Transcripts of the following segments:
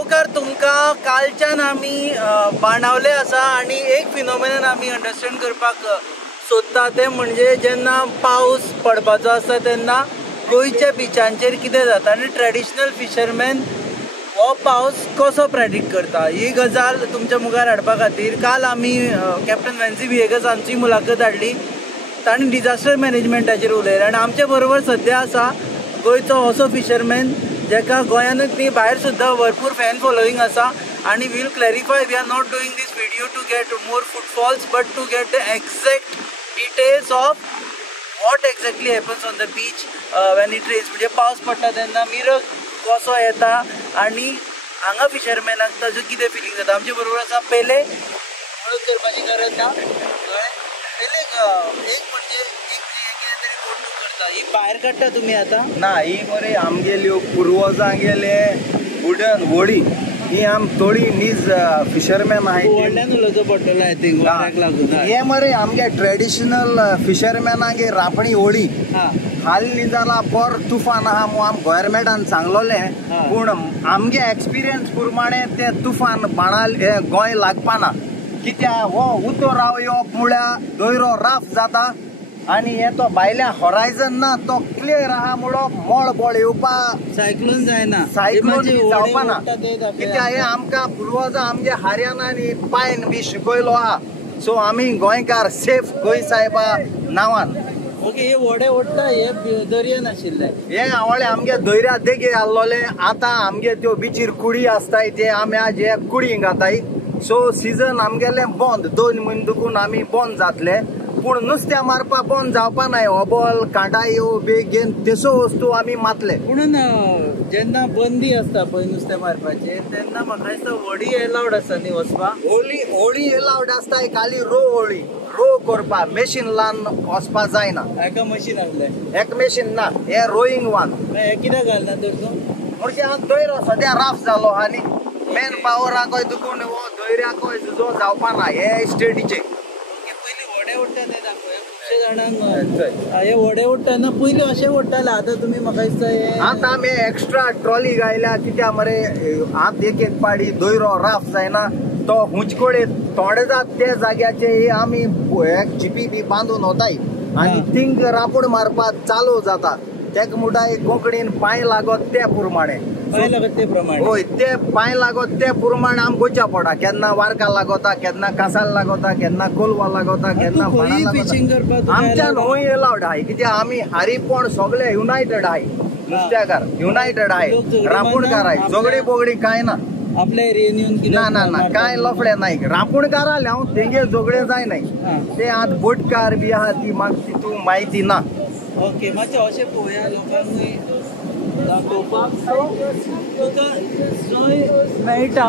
देवकार तुमकां कालच्यान आमी बाणावले आसा आनी एक फिनोमेनन आमी अंडरस्टँड करपाक सोदता ते म्हणजे जेन्ना पावस पडपाचो आसता तेन्ना गोंयच्या बिचांचेर कितें जाता आनी ट्रेडिशनल फिशरमॅन हो पावस कसो प्रेडिक्ट करता ही गजाल तुमच्या मुखार हाडपा खातीर काल आमी कॅप्टन वेन्सी विएगस हांची मुलाखत हाडली. ताणें डिजास्टर मॅनेजमेंटाचेर उलयलें आनी आमचे बरोबर सद्या आसा गोंयचो असो फिशरमॅन जेका गोंयानूच न्ही भायर सुद्दां भरपूर फॅन फॉलोईंग आसा आनी will clarify we are not doing this video to get more footfalls but to get the exact details of what exactly happens on the beach when it rains. म्हणजे पावस पडटा तेन्ना मिरग कसो येता आनी हांगा फिशरमॅनाक ताजो कितें फिलींग जाता. आमचे बरोबर आसा पयले वळख करपाची गरज ना पयले एक म्हणजे ही भायर काडटा तुमी आतां ना ही मरे आमगेल्यो पुर्वजां गेले वुडन व्हडी ही आम थोडी नीज फिशरमॅन आहाय व्हडल्यान उलोवचो पडटलो आय थिंक वाऱ्याक लागून. हे मरे आमगे ट्रेडिशनल फिशरमॅनागे रापणी व्हडी हाल्ली जाला पर तुफान आहा मो आम गोवोरमेंटान सांगलोलें पूण आमगे एक्सपिरियन्स प्रमाणे ते तुफान बाणाल गोंय लागपाना कित्याक हो उतो राव येवप म्हळ्यार दोयरो राफ जाता आनी हे तो भायल्या हॉरायझन ना तो क्लियर आहा म्हणून मोळ बोळ येवपा सायक्लोन जायना सायक्लोन जावपाना कित्याक हे आमकां पुर्वजां आमगे हरियाणानी पायन बी शिकयलो आहा सो आमी गोंयकार सेफ गोंय साहेबा नांवान. ओके हे व्हडे ओडटा हे दर्यान आशिल्ले हे आवळे आमगे दर्या देगे आल्लोले आतां आमगे त्यो बिचीर कुडी आसताय ते आमी आज हे कुडी घाताय सो सिजन आमगेले बंद 2 म्हयने दुखून आमी बंद जातले पूण नुस्त्या मारपा बंद जावपा नाय. ओबोल कांटायो बेगेन तेसो वस्तू आमी मातले म्हणून जेन्ना बंदी आसता पळय नुस्तें मारपाचेर तेन्ना म्हाका दिसता व्हडी एलावड आसा न्ही वचपा होळी एलावड आसताय खाली रो करपा मेशीन लावन वचपा जायना. हेका मशीन आहलें एक मेशीन ना हे रोईंग वन हे कित्याक घालना तर तूं म्हणजे हांव दोयरो सद्या राफ जालो आनी मेन पावराकोय दुखून हो दोयऱ्याकोय झुजो जावपा ना हे स्टेटीचे. व्हडे ओडटा ते दाखय खुबशे जाणांक हे व्हडे ओडटाना पयलीं अशें ओडटाले आतां तुमी म्हाका दिसता हे आतां आमी एक्स्ट्रा ट्रॉली गायल्या कित्याक मरे आत एक पाडी दोयरो राफ जायना तो हुंचकोडे थोडे जात ते जाग्याचे आमी चिपी बी बांदून वताय आनी थिंग रापूड मारपाक चालू जाता तेका मुठाय कोंकणीन पांय लागत ते प्रमाणे होय ते पांय लागत ते प्रमाणे आम गोंयच्या पडा केन्ना वारका लागता केन्ना कासाल लागता केन्ना कोलवा लागता केन्ना आमच्यान होय एलावड आहाय कित्याक आमी हारीपण सगळे युनायटेड आहाय नुस्त्याकार युनायटेड आहाय रापूणकार आहाय झगडी बोगडी कांय ना आपल्या एरियेन येवन ना ना ना कांय लफडे नाय. रापूणकार आले हांव तेंगे झगडे जायनाय ते आत बोटकार बी आहा ती म्हाका तितू म्हायती ना. ओके मातशें अशें पळोवया लोकांनी दाखोवपाक तुका जंय मेळटा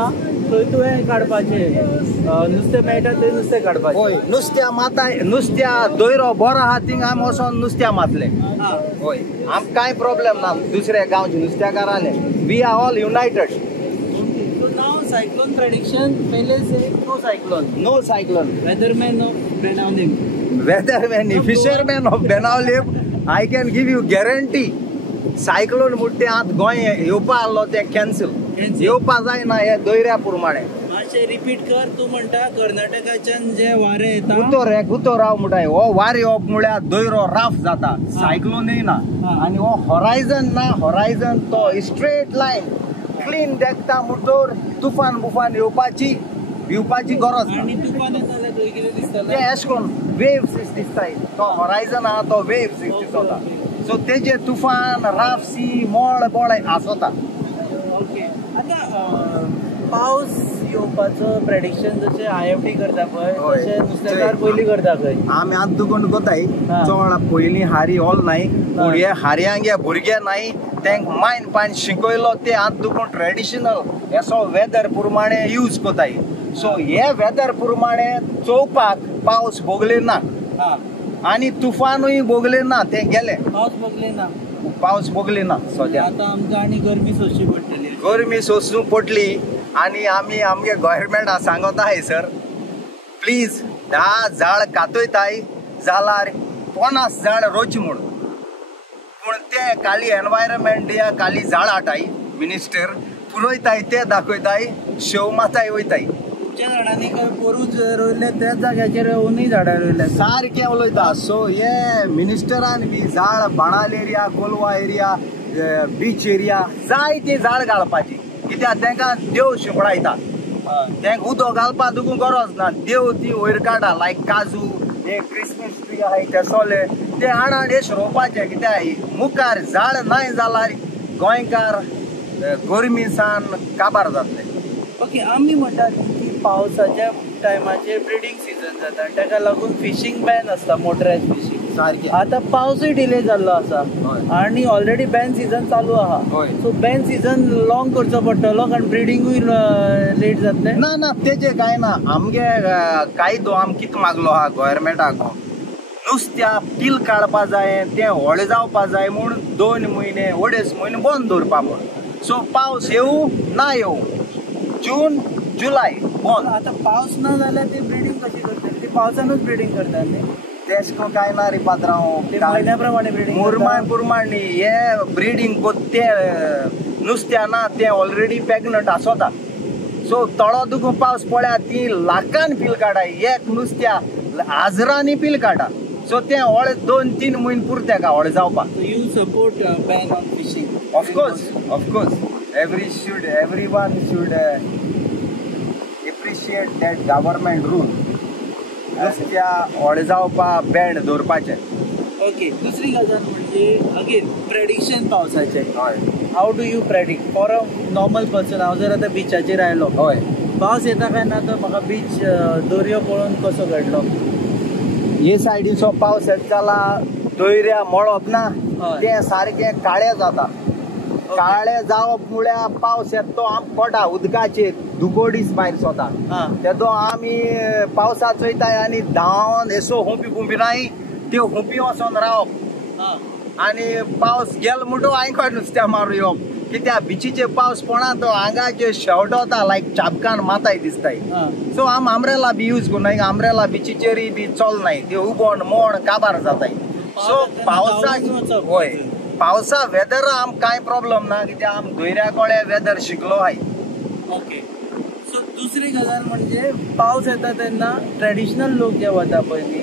थंय तुवें काडपाचें नुस्तें मेळटा थंय नुस्तें काडपाचें. होय नुस्त्या माताय नुस्त्या दोयरो बरो आहा थिंग आमी वचोन नुस्त्या मातले होय आमकां कांय प्रॉब्लेम ना. दुसऱ्या गांवचे नुस्त्याकार आले we are all united. Cyclone prediction पहले से no cyclone weatherman of Benaulim fisherman of Benaulim I can give you guarantee cyclone मुट्टे आत गोंय येवपा आसलो ते कॅन्सल येवपा जायना हे दोयऱ्या प्रमाणे. मातशें रिपीट कर तूं म्हणटा कर्नाटकाच्यान जे वारे येता उतो राव मुठाय हो वार येवप म्हळ्यार दोयरो राफ जाता सायक्लोन येयना आनी हो हॉरायझन ना हॉरायझन तो स्ट्रेट लायन क्लीन देखता म्हणटोर तुफान बुफान येवपाची गरज ना. आनी तुफान येता जाल्यार थंय कितें दिसता ते अशें करून वेव्स दिसताय तो हॉरायझन आहा तो वेव्स दिसता सो तेजे तुफान राफ सी मोळ बोळ आसता. ओके आतां पावस येवपाचो प्रेडिक्शन जशें IFT करता पळय तशें नुस्तेकार पयलीं करता खंय आमी आतां दुखून कोताय चड पयलीं हारी ऑल नाय पूण हे हारयांगे भुरगे नाय तेंक मायन पायन शिकयलो ते आतां दुखून ट्रेडिशनल हेसो वेदर प्रमाणे यूज कोताय. सो हे वेदर प्रमाणे चोवपाक पावस भोगले ना आनी तुफानूय भोगले ना ते गेले पावस भोगले ना सद्या. आतां आमकां आनी गरमी सोंसची पडटली गरमी सोंसूंक पडली आनी आमी आमगे गोवोरमेंटा सांगता हाय सर प्लीज 10 झाड कातयताय जाल्यार 50 झाड रोच म्हूण पूण ते काली एनवायरमेंट डे काली झाड हाटाय मिनिस्टर पुरोयताय ते दाखयताय शेव माताय वयताय तुमच्या झाडांनी खंय पोरूच रोयले त्याच जाग्याचेर अजुनूय झाडां रोयल्यात सारखे उलयता सो हे मिनिस्टरान बी झाड बाणाल area Colva area beach area जायते झाड घालपाची कित्याक तांकां देव शिंपडायता तांकां उदक घालपा दुखू गरज ना देव ती वयर काडा लायक काजू हे क्रिसमस ट्री आहाय ते सोले ते हाडान हेश रोवपाचे कित्याक मुखार झाड नाय जाल्यार गोंयकार गोरमीसान काबार जातले ओके आमी म्हणटात की पावसाच्या टायमाचेर ब्रिडींग सीझन जाता ताका लागून फिशींग बॅन आसता मोटरायज फिशींग सारखे आता पावसूय डिले जाल्लो आसा आणि ऑलरेडी बॅन सीझन चालू आहा सो बॅन सीझन लॉंग करचो पडटलो कारण ब्रिडींगूय लेट जातले ना ना तेजे काय ना आमगे कायदो आम कित मागलो आहा गोव्हर्मेंटाक नुस्त्या पील काडपा जाय तें व्हडें जावपा जाय म्हूण 2 म्हयने अडेच म्हयने बंद दवरपा म्हूण सो पावस येवं ना येवं जून जुलय बंद आता पावस ना जाल्यार ती ब्रिडींग कशी करतली ती पावसानूच ब्रिडींग करतात न्ही तेशको काय ना रे पात्रांव म्हयन्या प्रमाणे ब्रिडींग मुरमाय पुरमाण हे ब्रिडींग ते नुस्त्या ना ते ऑलरेडी प्रेग्नंट आसोता सो तळो दुखू पावस पळ्या ती लाखान पील काडाय एक नुस्त्या हजारांनी पील काडा सो ते व्हडे 2-3 म्हयने पुरते का व्हडे जावपाक you support ban on fishing of course everyone should appreciate that government rule नुस्त्या व्हडे जावपाक बॅन दवरपाचे ओके दुसरी गजाल म्हणजे अगेन प्रेडिक्शन पावसाचें हय how do you predict for a normal person हांव जर आतां बिचाचेर आयलो हय पावस येता काय ना तर म्हाका बीच दर्यो पळोवन कसो घडलो हे सायडीचो पावस येता जाल्यार दोयऱ्या मळप ना ते सारखे काळे जाता काळे जावप म्हळ्यार पावस येता तो आम पडा उदकाचेर दुकोडीस भायर सोता तेदो आमी पावसा चोयताय आनी धांवन एसो हुंपी कुंपिनाय त्यो हुंपी वचोन रावप आनी पावस गेलो म्हणटो आयको नुस्त्या मारू येवप कित्याक बिचीचे पावस पडना तो आंगाचे शेवटोता लायक चाबकान माताय दिसताय सो आम आमरेला बी यूज करनाय आमरेला बिचीचेरूय बी चलनाय ते उबोण मोण काबार जाताय सो पावसा हय पावसा वेदर आम कांय प्रॉब्लेम ना कित्याक आम दोयऱ्या कोळे वेदर शिकलो आहाय ओके सो दुसरी गजाल म्हणजे पावस येता तेन्ना ट्रेडिशनल लोक जे वता पळय न्ही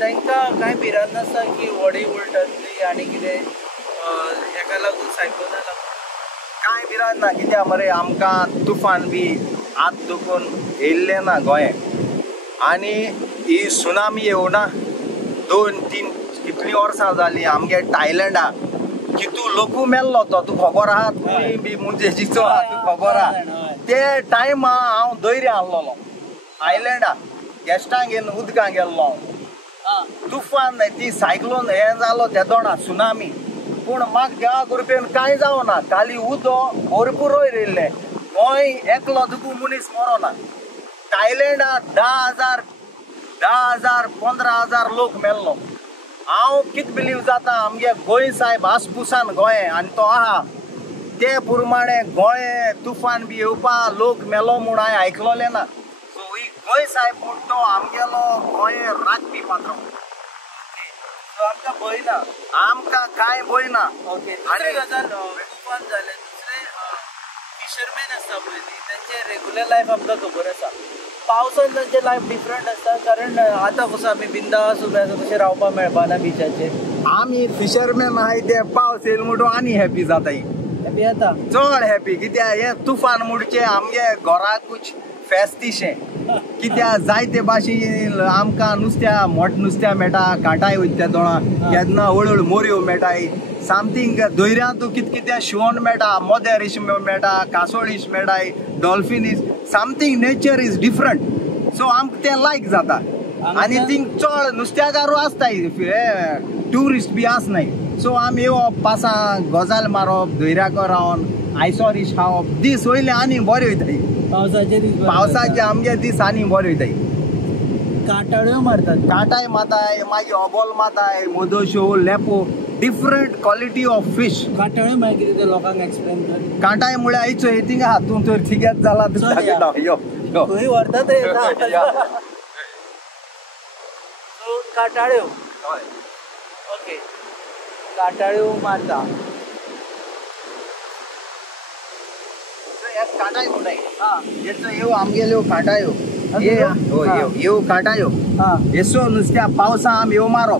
तांकां कांय भिरांत नासता की व्हडी उलटतली आनी कितें हेका लागून सायक्लोना लागून कांय भिरांत ना कित्याक मरे आमकां तुफान बी आत दुखून येयल्लें ना गोंयाक आनी ही सुनामी येवना 2-3 कितलीं वर्सां जालीं आमगे थायलँडा कितू लोकू मेल्लो तो तूं खबर आहा तुमी बी मुंजेचीचो आहा तूं खबर आहा ते टायमा हांव दर्या आहलोलो आयलँडा गेस्टांक घेवन उदकां गेल्लो तुफान ती सायक्लोन हें जालो तेदोणा सुनामी पूण म्हाका देवा कृपेन कांय जावना खाली उदो भरपूर येयल्लें गोंय एकलो दुखू मनीस मरोना थायलँडा 10,000 15,000 लोक मेल्लो हांव कित बिलीव जाता आमगे गोंय साहेब आसपुसान गोंय आनी तो आहा ते प्रमाणे गोंय तुफान बी येवपा लोक मेलो म्हूण हांवें आयकलोलें ना सो ही गोंय साहेब म्हूण तो आमगेलो गोंय राखपी पात्र आमकां भंय ना आमकां कांय भंय ना ओके दुसरी गजाल तुफान जालें दुसरें फिशरमॅन आसता पळय न्ही तेंचे रेगुलर लायफ आमकां खबर आसा पावसान तांचें लायफ डिफरंट आसता कारण आतां कसो आमी बिंदास उबे आसा तशें रावपाक मेळपाना बिचाचेर आमी फिशरमॅन आहाय ते पावस येयलो म्हणटो आनी हॅपी जाताय हॅपी जाता चड हॅपी कित्याक हे तुफान म्हणचे आमगे घराकूच फेस्तीशें कित्याक जायते भाशेन आमकां नुस्त्या मोठ नुस्त्या मेळटा कांटाय वयता दोळा केन्ना हळूहळू मोरयो मेळटाय सामथींग दर्यांत कितें कितें शिवण मेळटा मोदेर इश मेळटा कासोळ इश मेळटाय डॉल्फीन इश something nature is different so आमकां तें लायक जाता आनी थिंग चड नुस्त्याकारू आसताय ट्युरिस्ट बी आसनाय सो आमी येवप पासां गजाल मारप दर्याको रावन आयसोर इश खावप दीस वयले आनी बरें वयताय पावसाचे आमगे दीस आनी बरें वयताय काटाळ्यो मारतात काटाय माताय मागीर ऑबोल माताय मोदोश्यो लेपो डिफरंट क्वॉलिटी ऑफ फीश काटाळ्यो मागीर कितें ते लोकांक एक्सप्लेन कर कांटाय म्हळ्यार आयचो थिंग हातून तर थिगेत जाला खंय व्हरता ते सो काटाळ्यो ओके काटाळ्यो मारता एक काटाय उडाय हा येचो येव आमगेल्यो काटायो ये हो येव काटायो हा येसो नुस्त्या पावसा आम येव मारो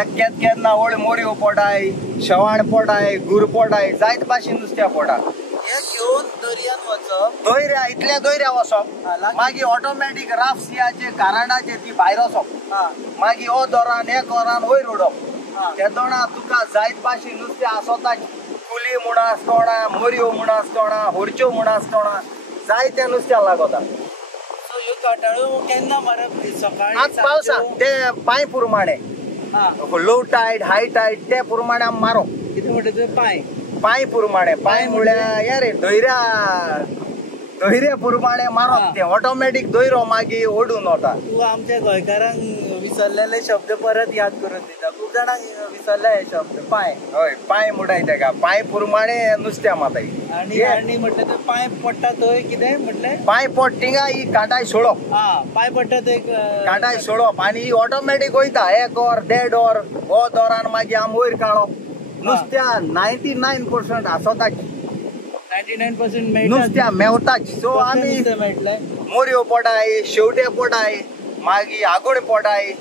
एक केन्ना ओळ मोऱ्यो पोटाय शेवाण पोटाय गुर पोटाय जायत भाशेन नुस्त्या पोटा हे घेऊन दर्यान वचप दोयऱ्या इतल्या दोयऱ्या वसप हा, लागीं. मागीर ऑटोमॅटीक राफ्सियाचे कारांडाचे ती भायर वसप हा मागीर ओ दोरान एक वरान वयर उडप हा त्या दोना तुका जायत भाशेन नुस्तें आसोता कुली म्हूण आसतना मोरयो म्हूण आसतना होरच्यो म्हूण आसतना जायत्या नुस्त्या लागता सो ह्यो काटाळ्यो केन्ना मारप सकाळी आज पावसा ते पांय प्रमाणे हा लो टायड हाय टायड ते प्रमाणे आमी मारो कितें म्हणटा ते पांय पांय प्रमाणे पांय म्हळ्यार हे रे दोयऱ्या प्रमाणे मारप ते ऑटोमॅटीक दोयरो मागीर ओडून वता तू आमच्या गोंयकारांक विसरलेले शब्द परत याद करून दिता खूब जाणांक विसरले हे शब्द पांय हय पांय म्हणटाय तेका पांय प्रमाणे नुस्त्या माताय आणि म्हटलं ते पांय पडटा थंय कितें म्हटलें पांय पड थिंगा ही काटाय सोडप हा पांय पडटा ते काटाय सोडप आनी ही ऑटोमॅटीक वयता एक ऑर देड ऑर हो दोरान मागीर आमी वयर काडप नुस्त्या 99% आसोताच 99% मेळटा नुस्त्या मेवताच सो आमी मेळटलें मोरयो पोटाय शेवटे पोटाय मागीर आगोड पोटाय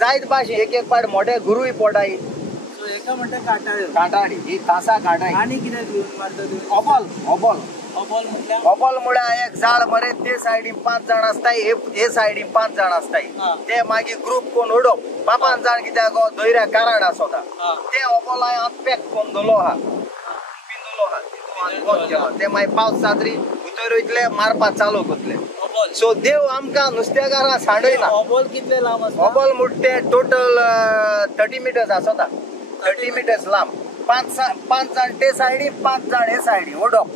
जायत भाशे एक पाड मोठे गुरूय पोटाय सो हेका म्हणटा काटाळ्यो काटाडी ही तासा काटाय आनी कितें घेवन मारता तूं ओबॉल ओबॉल बॉल म्हटल्यार ओबॉल म्हळ्यार एक झाड मरे ते सायडीन 5 जाण आसताय हे सायडीन 5 जाण आसताय हा. ते मागीर ग्रुप कोण ओडप 5 जाण कित्याक दोयऱ्या काराड आसोता हा. ते ओबॉल हांवें आतां पॅक करून दवरलो आहा पिंदुलो आहा तितून बंद केलो ते मागीर पावस जातरी भितर वयतले मारपाक चालू करतले बॉल सो देव आमकां नुस्तेकारां सांडयना बॉल कितले लांब आसता ओबॉल म्हणटा ते टोटल 30 मिटर्स आसोता 30 मिटर्स लांब 5 जाण ते सायडी 5 जाण हे सायडी ओडप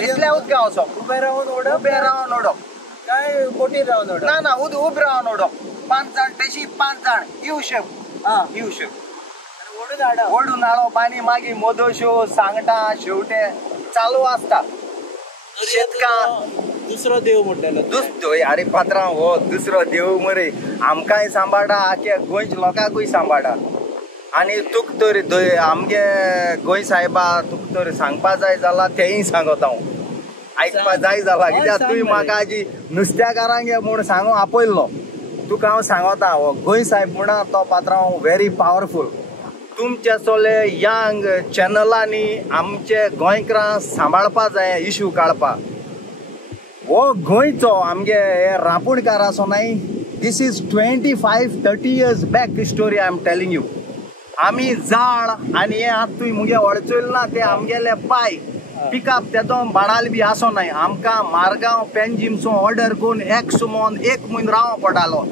इतल्या उदका वचप उबे रावन ओडप उबे रावन ओडप काय बोटीर रावन ओडप ना ना उबे रावन ओडप 5 जाण तेशी 5 जाण यू शेप हा ओडून हाडप ओडून हाडप आनी मागीर मोदोश्यो सांगटां शेवटे चालू आसता शेतकार दुसरो देव म्हणलेलो दुसरो अरे पात्रांव हो दुसरो देव मरे आमकांय सांबाळटा आख्या गोंयच्या लोकांकूय सांबाळटा आनी तुक तर आमगे गोंय साहेबा तुक तर सांगपा जाय जाल्यार तेंय सांगता हांव आयकपा जाय जाल्यार कित्याक तुवें म्हाका हाजी नुस्त्याकारांक म्हूण सांगून आपयल्लो तुका हांव सांगता हो गोंय साहेब म्हणा तो पात्रांव व्हेरी पावरफूल तुमचे सोले यंग चॅनलांनी आमचे गोंयकारां सांबाळपा जाय इश्यू काडपा हो गोंयचो आमगे हे रांपोणकार आसो नाय this is 25-30 years back story I am telling you आमी जाळ आनी हे आतां तुवें मुगे वळचयले ना ते आमगेले पाय पिकअप तेदो बाणाल बी आसो नाय आमकां मारगांव पेंजीमचो ऑर्डर करून एक सुमोन एक म्हयनो रावो पडटालो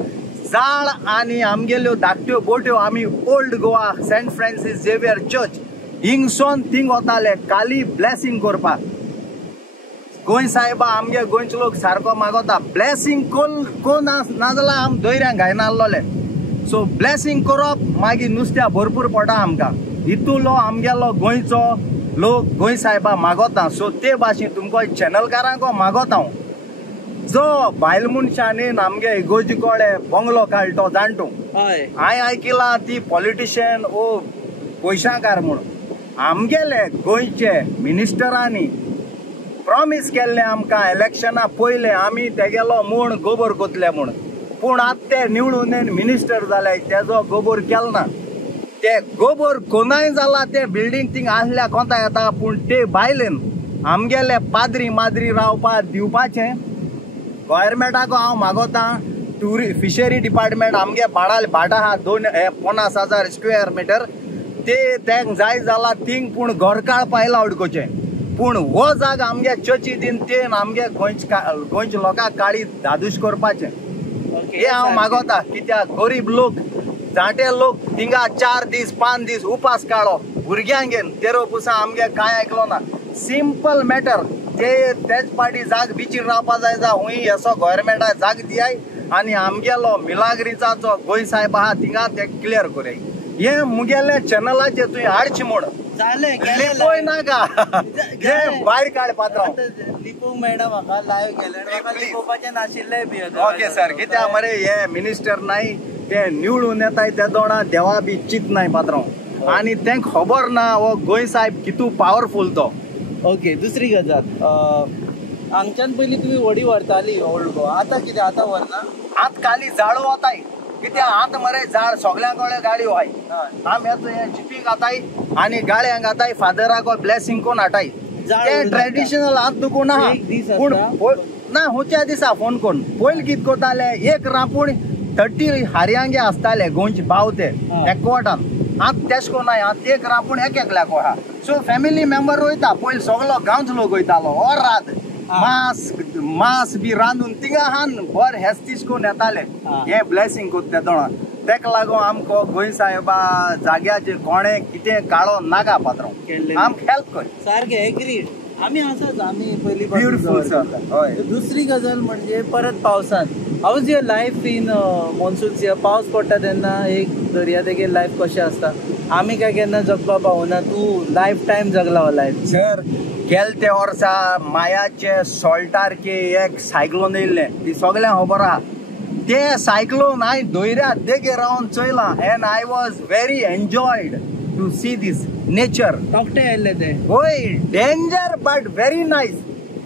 जाळ आनी आमगेल्यो धाकट्यो बोट्यो आमी old Goa saint Francis Xavier church हिंगसोन थिंग वताले काली ब्लेसिंग करपाक गोंय साहेबा आमगे गोंयचे लोक सारको मागोता ब्लेसिंग कोण ना जाल्यार आमी दोयऱ्यांक घायना आसलोले सो ब्लेसिंग करप मागीर नुस्त्या भरपूर पडटा आमकां हितूलो आमगेलो गोंयचो लोक गोंय साहेबा मागोता सो ते भाशेन तुमकां चॅनलकारांक मागोता हांव जो बायल मनशांनी आमगे इगोजी कोडे बंगलो काडलो जाणटो हांवें आयकिलां ती पॉलिटिशियन ओ पयशांकार म्हूण आमगेले गोंयचे मिनिस्टरांनी प्रॉमिस केल्लें आमकां इलेक्शना पयलें आमी तेगेलो म्हूण गोबर कोतले म्हूण पूण आतां ते निवडून मिनिस्टर जाले तेजो गोबर केलो ना ते गोबर कोणाय जाला ते बिल्डींग थिंग आसल्या कोंता येता पूण ते बायलेन आमगेले पाद्री माद्री रावपाक दिवपाचें गव्हर्मेंटाक हांव मागोतां फिशरी डिपार्टमेंट आमगे बाडाल भाटा आहा 50,000 स्क्वेअर मिटर ते तेंक जाय जाल्यार थिंग पूण घर काडपा अलावड करचें पूण हो जाग आमगे चर्ची दिन ते आमगे गोंयच्या लोकांक काडी धादूश करपाचें हे हांव मागोता कित्याक गरीब लोक जाणटे लोक थिंगा 4 दीस 5 दीस उपास काडो भुरग्यांक घेवन तेरो पुसा आमगे कांय आयकलो ना सिंपल मॅटर तेच पाटी जाग बिचीर रावपा जाय जा हुंय असो गव्हर्मेंटाक जाग दियाय आनी आमगेलो मिलाग्रिचाचो गोंय साहेब आहा थिंगा ते क्लियर कोराय हे मुगेले चॅनलाचेर तुवें हाडचें म्हूण जालें लिपोय नाका जे भायर काड पात्रांव लिपोवंक मेळना म्हाका लायव्ह गेले म्हाका लिपोवपाचें नाशिल्लें बी ओके सर कित्याक मरे हे मिनिस्टर नाय ते निवडून येताय ते दोणा देवा बी चित नाय पात्रांव आनी तेंक खबर ना हो गोंय साहेब कितू पावरफूल तो ओके दुसरी गजाल हांगच्यान पयलीं तुमी व्हडी व्हरताली ओल्ड गोवा, आतां कितें आतां व्हरना? आत खाली झाडू वताय कित्या आत मरे झाड सगळ्यांकडे गाडी व्हाय आम येतो जिपीक आताय आणि गाड्यांक आताय फादराक ब्लेसिंग कोण हाटाय ते ट्रेडिशनल आत दुखून आहा पूण ना होच्या दिसा फोन कोण पयलीं कित करताले एक रापूण 30 हारयांगे आसताले गोंयचे बावते एकवटान आत तेश कोन नाय आत एक रापूण एक एकल्याक आहा सो फॅमिली मेंबर वयता पयलीं सगळो गांवच लोक वयतालो और रात मास बी रांदून तिंगा हान बर हेस्तीस कोन येताले हे ब्लेसिंग कोत्ते दोळा तेका लागून आमको गोंय साहेबा जाग्याचे कोणे कितें काळो नाका पात्रांव आमकां हेल्प कर सारकें एग्रीड आमी आसाच आमी पयलीं ब्युटिफूल सर हय दुसरी गजाल म्हणजे परत पावसान how is your life in monsoon पावस पडटा तेन्ना एक दर्या देगेर लायफ कशें आसता आमी काय केन्ना जगपा पावना तूं लायफ टायम जगला हो लायफ सर गेल ते वर्सा मायाचे सॉल्टारके एक सायक्लोन येयल्लें ती सगळ्यांक खबर आहा ते सायक्लोन हांवें दोयऱ्या देगेर रावन चयलां and I was very enjoyed to see this nature Tauktae येयल्ले ते होय डेंजर बट व्हेरी नायस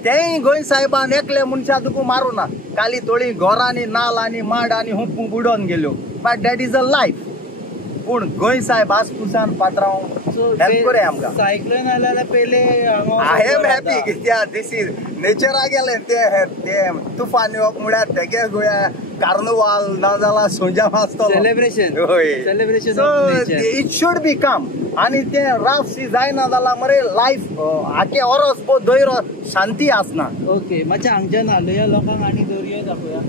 तेय गोंय साहेबान एकले मनशा तुका मारू ना खाली थोडी घोरांनी नाल आनी माड आनी हुप्प बुडोवन गेल्यो but that is a life पूण गोंय साहेब आसपुसान पात्रांव हेल्प करे आमकां सायक्लोन आयल्या पयले आय एम हॅपी कित्या दिस इज नेचरा गेले ते तुफान येवप म्हळ्यार तेगे गोंया कार्निवाल नाजाल्यार सोंजा आसतलो सेलिब्रेशन इट शूड बी कम आनी ते राफ जायना जाल्यार मरे लायफ आखे ओरोस पो दोयरो शांती आसना ओके मातशें हांगच्यान हालुया लोकांक आनी दर्यो दाखोवया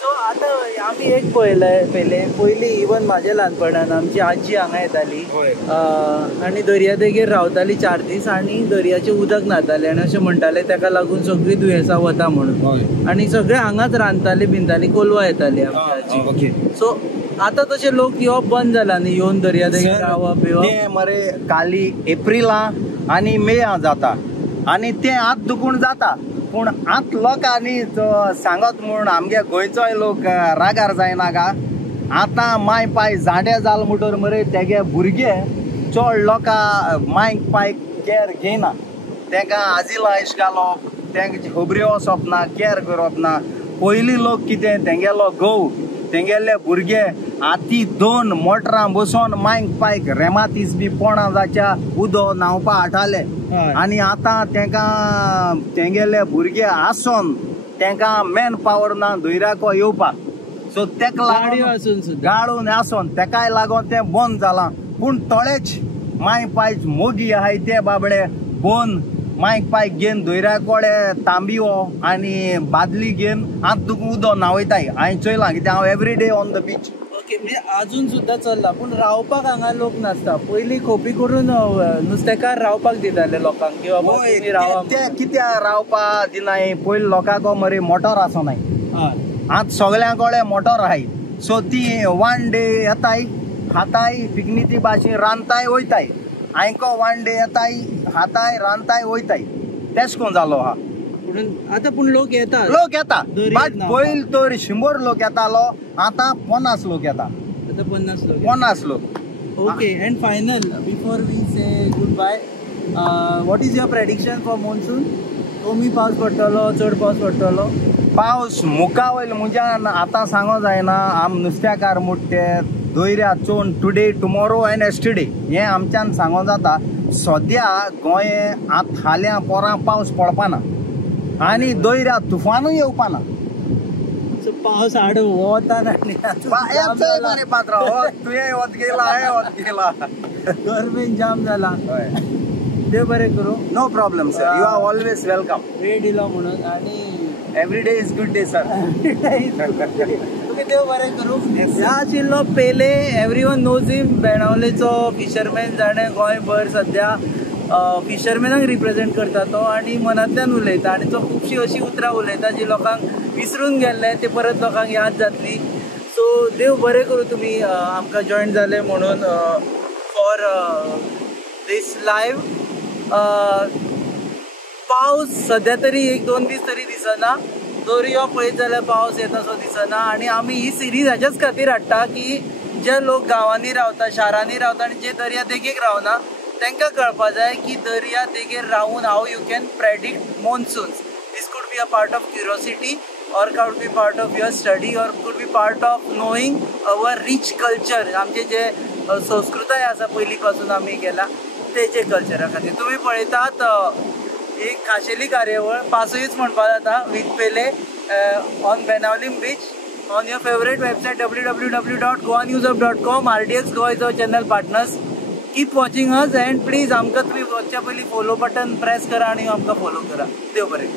सो आतां आमी एक पयली इवन म्हाज्या ल्हानपणान आमची आजी हांगा येताली आनी दर्या देगेर रावताली 4 दीस आनी दर्याचें उदक न्हाताले आनी अशें म्हणटाले तेका लागून सगळीं दुयेंसां वता म्हणून आनी सगळे हांगाच रांदताली बिनताली कोलवा येताली आमची आजी सो आतां तशें लोक येवप बंद जाला न्ही येवन दर्या देगेर रावप ते मरे काली एप्रिला आनी मेया जाता आनी ते आत दुखून जाता पूण आत लोकांनी सांगत म्हूण आमगे गोंयचोय लोक रागार जायना गा आतां माय पाय जाडे जाल म्हणटोर मरे तेगे भुरगे चड लोकां मायक पाय केअर घेयना तेंकां आजिला इश्ट घालप तेंचे खबऱ्यो वचप ना केअर करप ना पयलीं लोक कितें तेंगेलो घोव तेंगेले भुरगे आती 2 मोटरां बसोन मायक पायक रेमातीस बी पोणा जाच्या उदो न्हांवपा हाडटाले आनी आतां तेंकां तेंगेले भुरगे आसोन तेंकां मॅन पावर ना दोयऱ्याको येवपाक सो तेका लागून गाडून आसोन तेकाय लागून तें बंद जालां पूण थोडेच माय पाय मोगी आहाय ते बाबडे बोन मायक पायक घेवन दोयऱ्या कोडे तांबियो आनी बादली घेवन आत तुका उदो न्हावयताय हांवें चयलां कित्याक हांव every day on the beach okay म्हणजे अजून सुद्दां चल्ला पूण रावपाक हांगा लोक नासता पयलीं खोपी करून नुस्तेकार रावपाक दिताले लोकांक की बाबा तुमी रावा ते कित्याक रावपा दिनाय पयलीं लोकांको मरे मोटोर आसोनाय आत सगळ्यां कोडे मोटोर आहाय सो ती 1 डे येताय खाताय पिकनिकी भाशेन रांदताय वयताय हांको 1 डे येताय खाताय रांदताय वयताय तेश कोन जालो आहा आतां पूण लोक येता बट पयलीं तर 100 लोक येतालो आतां 50 लोक येता आतां 50 लोक okay and final before we say good bye what is your prediction for monsoon कमी पावस पडटलो चड पावस पडटलो पावस मुखा वयलो म्हणजे आतां सांगो जायना आम नुस्त्याकार मुट्टे दोयऱ्या चोवन टुडे टुमोरो एंड एस्टरडे हें आमच्यान सांगो जाता सद्या गोंये आत हाल्या पोरां पावस पडपाना आनी दोयऱ्या तुफानूय येवपाना पावस हाड वता ना बरे पात्र तुवें वत गेला हांवें वत गेला गरमेन जाम जाला देव बरें करूं no problem sir you are always welcome वेळ दिलो म्हणून आनी every day is good day sir देव बरें करूं ह्या आशिल्लो पेले एवरीवन नोज हिम बेणावलेचो फिशरमॅन जाणें गोंयभर सद्या फिशरमॅनाक रिप्रेझेंट करता तो आनी मनांतल्यान उलयता आनी तो खुबशीं अशीं उतरां उलयता जी लोकांक विसरून गेल्ले ते परत लोकांक याद जातली सो देव बरें करूं तुमी आमकां जॉयन जाले म्हणून फॉर दीस लायव्ह पावस सद्या तरी 1-2 दीस तरी दिसना दर्यो पळयत जाल्यार पावस येता सो दिसना. आनी आमी ही सिरीज हाच्याच खातीर हाडटा की जे लोक गांवांनी रावता, शारांनी रावता आनी जे दर्या देगेक रावना तांकां कळपाक जाय की दर्या देगेर रावून हाव you can predict monsoons. This could be a part of curiosity or could be part of your study or could be part of knowing our rich culture. आमचे जे संस्कृताय आसा पयली पासून आमी केला तेचे कल्चरा खातीर. तुम्ही पळयतात एक खाशेली कार्यावळ पासूयच म्हणपाक जाता with Pele on Benaulim beach on your favorite website www.goanewsup.com. RDX Goa is our channel partners. Keep watching us and please आमकां तुम्ही वचच्या पयलीं follow button press करा आणि आमकां follow करा. देव बरें.